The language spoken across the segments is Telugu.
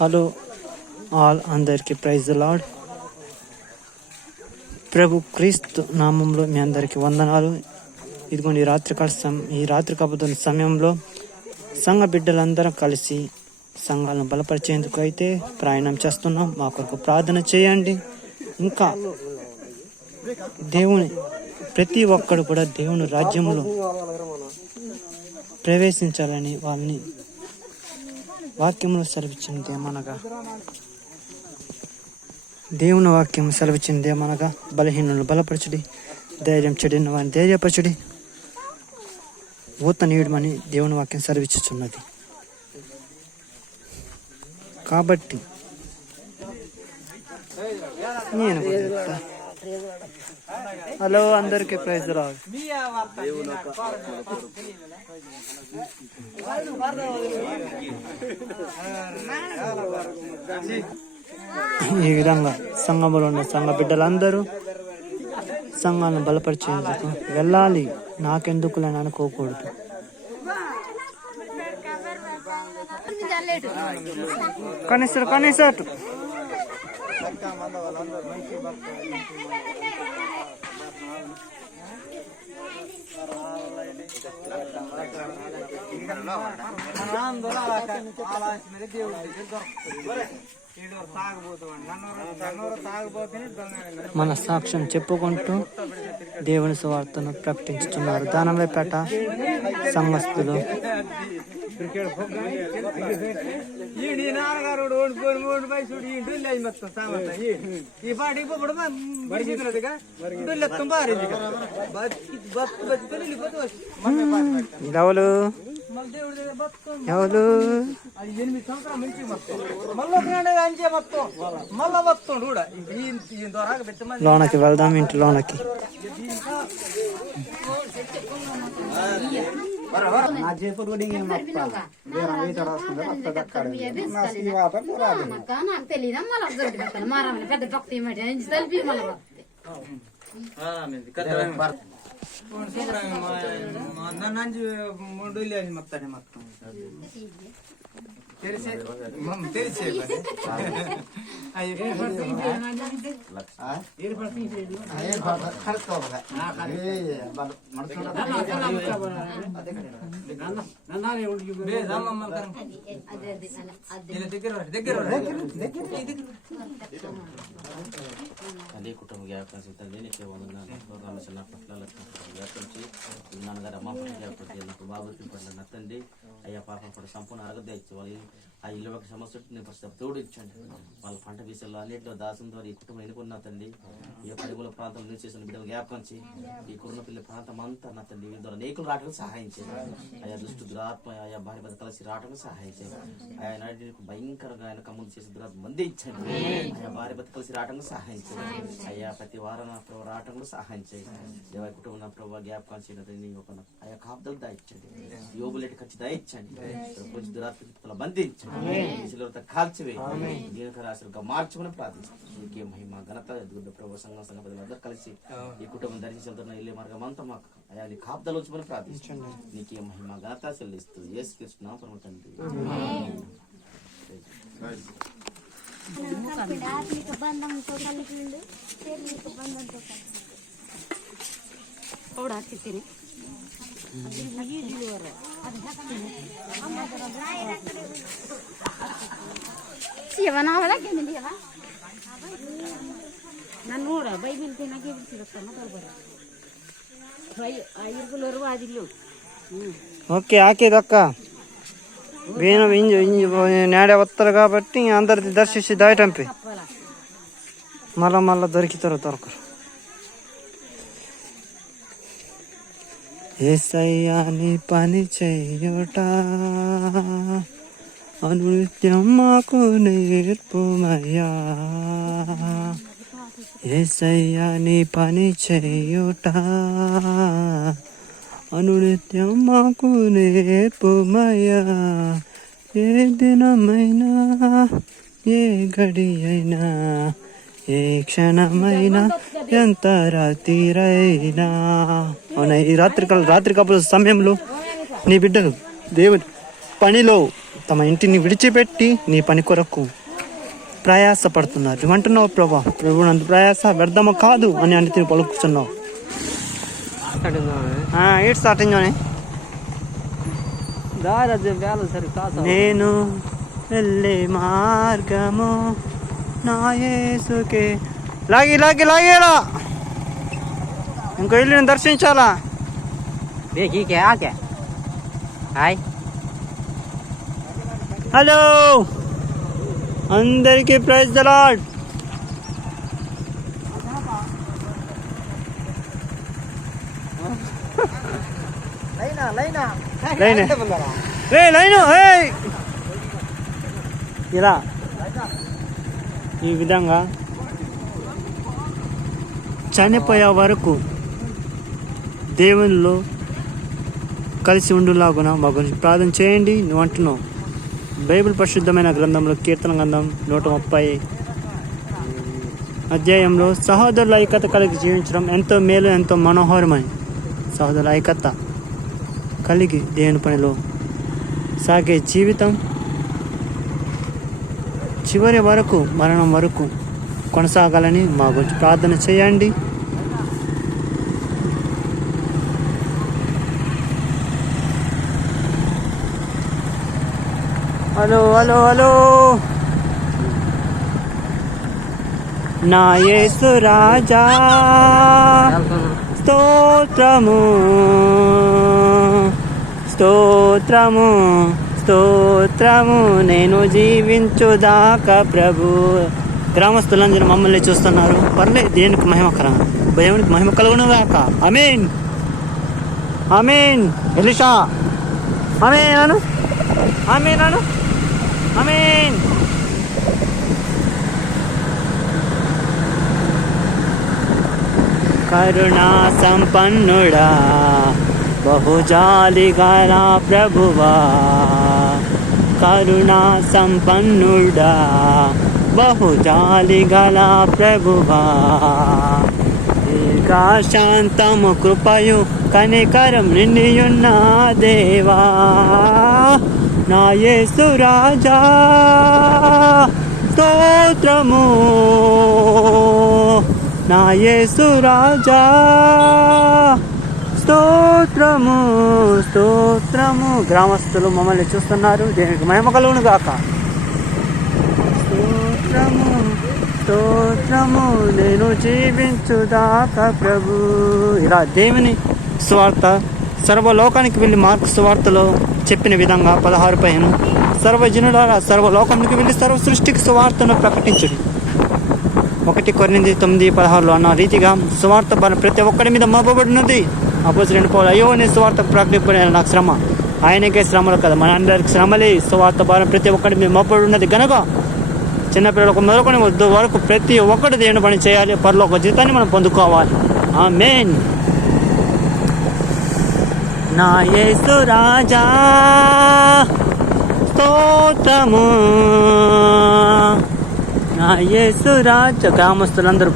హలో ఆల్, అందరికీ ప్రైజ్ ది లార్డ్. ప్రభు క్రీస్తు నామంలో మీ అందరికీ వందనాలు. ఇదిగోండి ఈ రాత్రికాల సమయంలో సంఘ బిడ్డలందరం కలిసి సంఘాలను బలపరిచేందుకు అయితే ప్రయాణం చేస్తున్నాం. మా కొరకు ప్రార్థన చేయండి. ఇంకా ప్రతి ఒక్కడు కూడా దేవుని రాజ్యంలో ప్రవేశించాలని వాళ్ళని వాక్యంలో సెలవిచ్చింది ఏమనగా, దేవుని వాక్యం సెలవిచ్చింది ఏమనగా, బలహీనులను బలపరచుడి, ధైర్యం చెడిన వారిని ధైర్యపరచుడి, ఊతనీయుడమని దేవుని వాక్యం సెలవిచ్చుచున్నది. కాబట్టి నేను హలో అందరికీ ప్రైజ్ ది లార్డ్. ఈ విధంగా సంఘంలో ఉన్న సంఘ బిడ్డలందరూ సంఘాలను బలపరిచేందుకు వెళ్ళాలి. నాకెందుకులని అనుకోకూడదు. కనీసం మన సాక్ష్యం చెప్పుకుంటూ దేవుని సువార్తను ప్రకటించుతున్నారు దానంపేట సంఘస్థులు. ఎవరు లోనకి వెళ్దాం, ఇంటి లోనకి. తల్లి కుటుంబ జ్ఞాపకం తల్లి నీకే వందనాలు. చిన్న పట్ల వ్యాపించి నాన్నగారు అమ్మ పట్ల వ్యాపడి నాకు బాబుకి పట్ల నత్తండి అయ్యా పాపం కూడా సంపూర్ణ ఆరోగ్యం ఇచ్చి వాళ్ళు ఆ ఇల్లు ఒక సమస్య నేను ఫస్ట్ తోడు ఇచ్చండి. వాళ్ళ పంట విషయాల్లో అన్నింటిలో దాసం ద్వారా ఈ కుటుంబం ఎన్నుకున్న తండ్రి. ఈ పడుగుల ప్రాంతం నుంచి చేసిన బిడ్డలు జ్ఞాపకంచి ఈ కుర్రపిల్లి ప్రాంతం అంతా నా తండ్రి ద్వారా అనేకులు రావడానికి సహాయం చేయాలి. ఆయా దుష్టు దురాత్మ ఆయా భార్య భర్త కలిసి రావడానికి సహాయం చేయాలి. ఆయా నాటి భయంకరంగా ఆయన కమ్ములు చేసిన దురాత్మ మంది ఇచ్చండి. ఆయా భార్య భర్త కలిసి రావడానికి సహాయం చేయాలి. అయ్యా ప్రతి వారం నా ప్రభు రావటంలో సహాయం చేయాలి. దేవ కుటుంబం నా ప్రభు జ్ఞాపకం చేయడం ఆయా కాపుదలు దాయించండి. యోగులేటి ఖర్చు దాయించండి. కొంచెం దురాత్మ బంధించండి, కాల్చివే దీనికరాశులుగా మార్చమని ప్రార్థించండి. నీకే మహిమ ఘనత ప్రభు సంఘ ప్రజలందరూ కలిసి ఈ కుటుంబం దర్శించుతున్న ఇల్లు మార్గం అంతా మాకు అయా నీ కాపుదలు వచ్చమని ప్రార్థించండి. నీకే మహిమ ఘనత చెల్లిస్తూ యేసు కృష్ణ నామమున తండ్రి. ఓకే ఆకేదక్క వేణు నేడే వస్తారు కాబట్టి అందరిది దర్శించి దాయటంపి మళ్ళా దొరకరు. యేసయ్యా నీ పని చేయుట అనునిత్యం మాకు నేర్పుమయ్యా. యేసయ్యా నీ పని చేయుట అనునిత్యం మాకు నేర్పుమయ్యా. ఏ దినమైనా ఏ గడి అయినా ఏ క్షణమైనా ఎంత రాత్రిరైనా. అవునా, ఈ రాత్రి కపుల సమయంలో నీ బిడ్డను దేవుని పనిలో తమ ఇంటిని విడిచిపెట్టి నీ పని కొరకు ప్రయాసపడుతున్నారు. నువ్వంటున్నావు ప్రభా, ప్రభు నందు ప్రయాస వ్యర్థము కాదు అని తిని పలుకుతున్నావు. స్టార్టింగ్ నేను వెళ్ళే మార్గము నా యేసుకే. లాగేలా ఇంకో ఇల్లుని దర్శించాలా. హలో అందరికీ ప్రైజ్ ద లార్డ్. ఇలా ఈ విధంగా చనిపోయే వరకు దేవునిలో కలిసి ఉండులాగున మా గురించి ప్రార్థన చేయండి. నువ్వు అంటున్నావు బైబిల్ పరిశుద్ధమైన గ్రంథంలో కీర్తన గ్రంథం 130 అధ్యాయంలో సహోదరుల ఐక్యత కలిగి జీవించడం ఎంతో మేలు, ఎంతో మనోహరమని. సహోదరుల ఐక్యత కలిగి దేవుని పనిలో సాగే జీవితం చివరి వరకు, మరణం వరకు కొనసాగాలని మా గురించి ప్రార్థన చేయండి. హలో నా యేసు రాజా స్తోత్రము స్తోత్రము స్తోత్రము నేను జీవించుదాకా ప్రభు. గ్రామస్తులందరూ మమ్మల్ని చూస్తున్నారు. పర్లే, దేవునికి మహిమకరం, దేవునికి మహిమ కలుగును గాక. ఆమేన్ ఆమేన్. ఎలీషా ఆమేన్ అను, ఆమేన్ అను, ఆమేన్. కరుణా సంపన్నుడా బహుజాలి గల ప్రభువా, కరుణా సంపన్నుడా బహుజాలి గల ప్రభువా, దీర్ఘశాంతము కృపయు కనికరం నిండియున్న దేవా, నా యేసు రాజా స్తోత్రము, నా యేసు రాజా స్తోత్రము స్తోత్రము. గ్రామస్తులు మమ్మల్ని చూస్తున్నారు. దేనికి మహిమ కలుగును గాక. స్తోత్రము స్తోత్రము నేను జీవించుదాకా ప్రభు. ఇలా దేవుని సువార్త సర్వలోకానికి వెళ్ళి మార్కు సువార్తలో చెప్పిన విధంగా 16 సర్వజనులారా సర్వలోకానికి వెళ్ళి సర్వ సృష్టికి సువార్తను ప్రకటించుడి. 1 కొరింథీ 9:16 అన్న రీతిగా సువార్త ప్రతి ఒక్కడి మీద మోపబడినది. అపోస్తలుడైన పౌలు, అయ్యో నేను సువార్త ప్రకటింపబడిన నాకు శ్రమ. ఆయనకే శ్రమలు కదా, మన అందరికి శ్రమలే. సువార్త భారం ప్రతి ఒక్కడి మీద మోపబడి ఉన్నది కనుక చిన్నపిల్లలకు మొదలుకొని వద్దు వరకు ప్రతి ఒక్కటి దేవుని పని చేయాలి. పరలోక జీతాన్ని మనం పొందుకోవాలి. ఆమేన్. నా యేసు రాజా స్తోత్రము, నా యేసు రాజా. గ్రామస్తులందరూ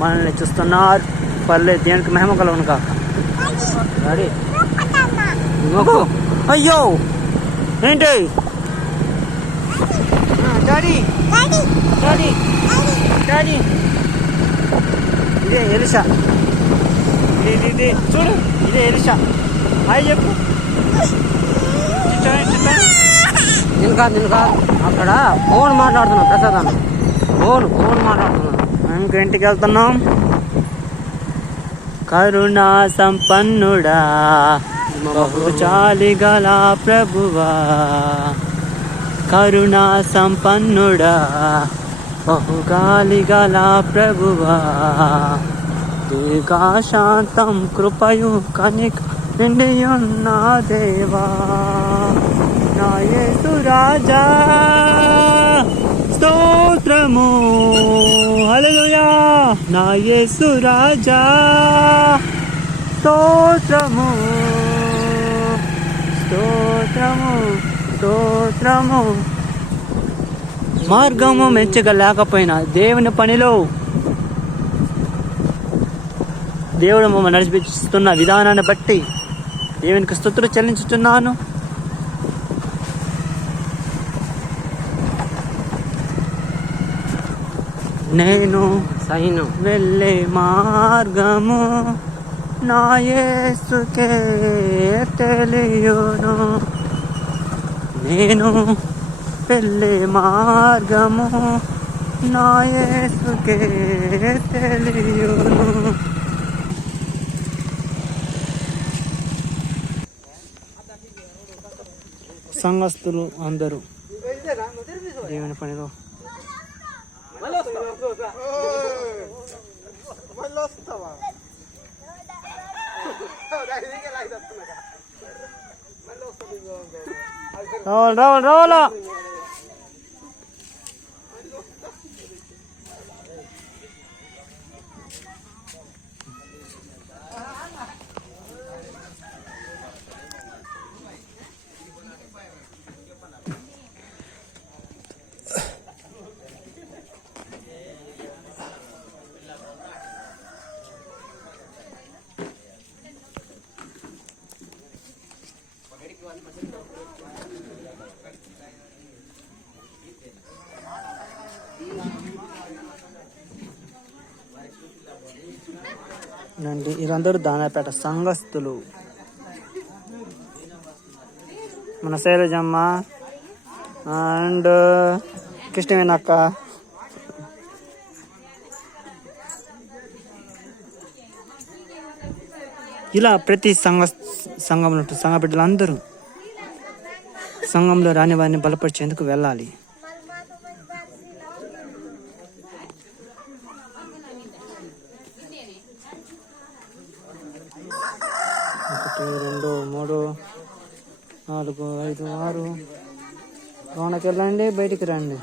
మనల్ని చూస్తున్నారు. పర్లేదు, దేవునికి మహిమ కలుగును కాక. అయ్యో ఏంటి డాడీ డాడీ డాడీ, ఇదే ఎలిషా, ఇది చూడు, ఇదే ఎలిషా. హాయ్ చెప్పు. నేను కాదు అక్కడ ఫోన్ మాట్లాడుతున్నా, ప్రసాద్ అన్న ఫోన్ మాట్లాడుతున్నా. ఇంటికి వెళ్తున్నాం. కరుణా సంపన్నుడా బహుజాలి గల ప్రభువా, కరుణా సంపన్నుడా బహుగాలి గల ప్రభువా, దీర్ఘశాంతం కృపయు కనిక నిండియున్న దేవా, నా యేసు రాజా స్తోత్రము. హల్లెలూయా. నా యేసు రాజా స్తోత్రము స్తోత్రము స్తోత్రము. మార్గము మెచ్చగా లేకపోయినా దేవుని పనిలో దేవుడు మమ్మల్ని నడిపిస్తున్న విధానాన్ని బట్టి దేవునికి స్తుతులు చెల్లించుతున్నాను. నేను సైను వెళ్ళే మార్గము నా యేసుకే తెలియును. నేను వెళ్ళే మార్గము నా యేసుకే తెలియును. సంఘస్థులు అందరూ దేవుని పనిలో రావాలా. నండి వీరందరూ దానాపేట సంఘస్థులు. మన శైలజమ్మ అండ్ కృష్ణవేణక్క, ఇలా ప్రతి సంఘంలో సంఘ బిడ్డలందరూ సంఘంలో రాని వారిని బలపరిచేందుకు వెళ్ళాలి. 1, 2, 3, 4, 5, 6 లోనకి వెళ్ళండి, బయటికి రండి.